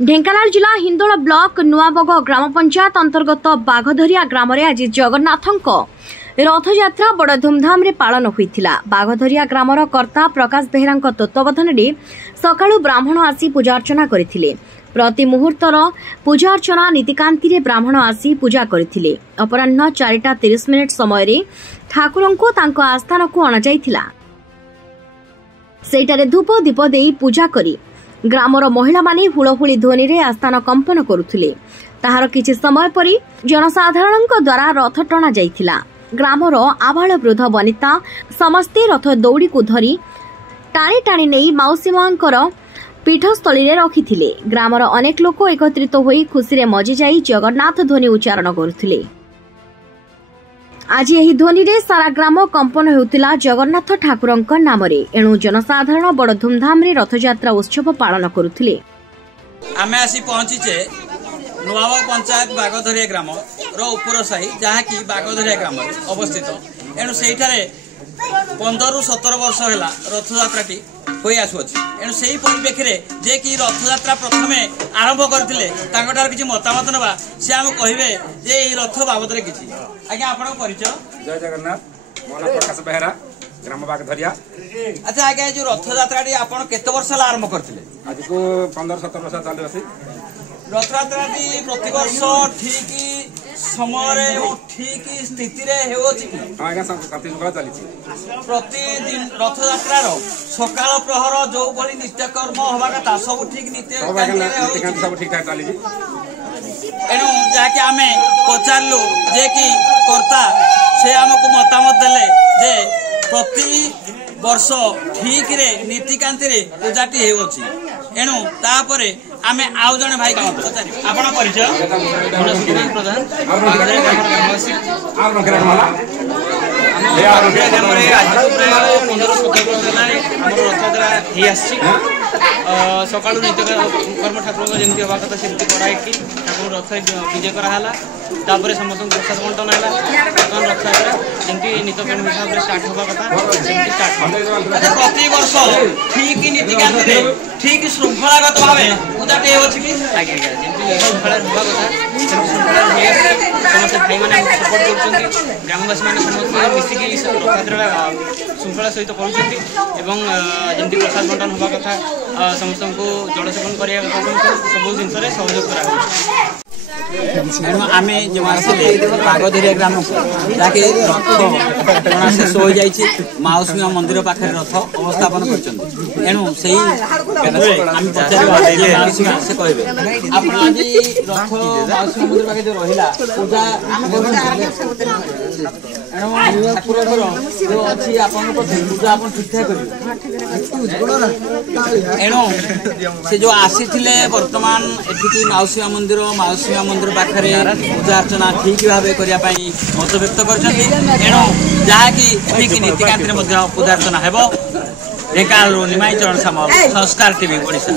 ढेंकानाल जिला हिंदोल ब्लॉक नुआबग ग्राम पंचायत अंतर्गत बाघधरिया ग्राम में आज जगन्नाथ रथयात्रा बड़ धूमधाम रे पालन होइथिला। बाघधरिया ग्रामर कर्ता प्रकाश बेहेरा तत्वावधान में सकाळु ब्राह्मण आसी पूजा अर्चना करथिले। प्रति मुहूर्तर पूजा अर्चना नीतिकांति रे ब्राह्मण आसी पूजा करथिले। अपराह्न 4:30 समय रे ठाकुरंको तांको आस्थान को अणा जाइथिला। सेटारे धूप दीप देई पूजा करी ग्रामर महिला माने हुलहुली ध्वनि रे आस्थान कंपन करुथिले। ताहार किछि समय परी जनसाधारणक द्वारा रथ टणा जाइथिला। ग्रामर आबाल वृद्ध वनिता समस्ते रथ दौड़ी को धरी टाणी टाणी नहीं माउसी मांकर पीठस्थली रे रखिथिले। ग्रामर अनेक लोक एकत्रित होई खुशी रे मजी जाई जगन्नाथ ध्वनि उच्चारण करुथिले। आज यही ध्वनि रे सारा ग्राम कंपन होउतिला जगन्नाथ ठाकुरंक नाम रे। एणु जनसाधारण बड़ धूमधाम रे रथयात्रा उत्सव पालन करुथिले। आमे आसी पहुंचीचे नुआबग पंचायत बाघधरिया ग्राम रो उपर साही जहाँकि बाघधरिया ग्राम अवस्थित। एणु सेठारे 15-17 वर्ष है रथयात्राटी हो आसुअछि। एणु सेही परिप्रेक्षी जे कि रथयात्रा प्रथमे आरंभ करथिले तांकटार किछि मतामत नबा से हम कहिबे जे एही रथ बाबदरे किछि। आज्ञा आपन परिचय। जय जगन्नाथ। मोना प्रकाश बेहेरा ग्राम बाघधरिया। अच्छा आज्ञा जो रथयात्राटी आपन केते वर्ष आरंभ करथिले? आज को 15-17 वर्ष चालू अछि। रथयात्राटी प्रति वर्ष ठीक समय ठीक स्थिति रे हेउछि कि? हां आज्ञा प्रति वर्ष चलिछि। प्रतिदिन रथयात्रा रो सकाळ प्रहर जो बली नित्यकर्म होबा कथा सब ठीक नित्य सब ठीक ठाक चलिछि। एणु जाके आमे पचारलु जे कि कर्ता से हमको मतामत देले जे प्रति वर्ष ठीक रे नीतिकांति रे पूजाटी हेउछि। एणु तापरे आमे आउ जने भाई को पचारि आपण परिचय। प्रधान सकाळु नित्य कर्म ठाकुर जमी हवा कथा सेमती कराई ठाकुर रथ विजय कराला। तापर समस्त प्रसाद बंटन है रथयात्रा जमी नित्यकर्म हिसाब से स्टार्ट हवा कथा स्टार्ट प्रति वर्ष ठीक नीतिकांति ठीक श्रृंखलागत भाव पूजाटे कि श्रृंखला हवा कथा समस्त भाई मैंने सपोर्ट कर ग्रामवासी मैंने समस्त मिसिकी रथयात्रा श्रृंखला सहित करमती प्रसाद बंटन हवा कथा समस्त को जलसेचन करने सब जिन सहयोग कर आम जो आसले बाघधरिया ग्राम जहाँकि रथ शेष हो जाए माउसी मंदिर पाखे रथ अवस्थापन करेणु से कहे आप आज रथ माउसी मंदिर पाखे जो रहा पूजा ठाकुर जो अच्छी पूजा आप ठीक ठाक करेंगे। एणु से जो आसी बर्तमान एठिकी माउसी मंदिर पाखे पूजा अर्चना ठीक भाव करने मत व्यक्त करेणु जहाँकि ठीक नीतिकांति पूजा अर्चना हो। ढेंकानाल निमाई चरण सामल संस्कार टीवी ओडिशा।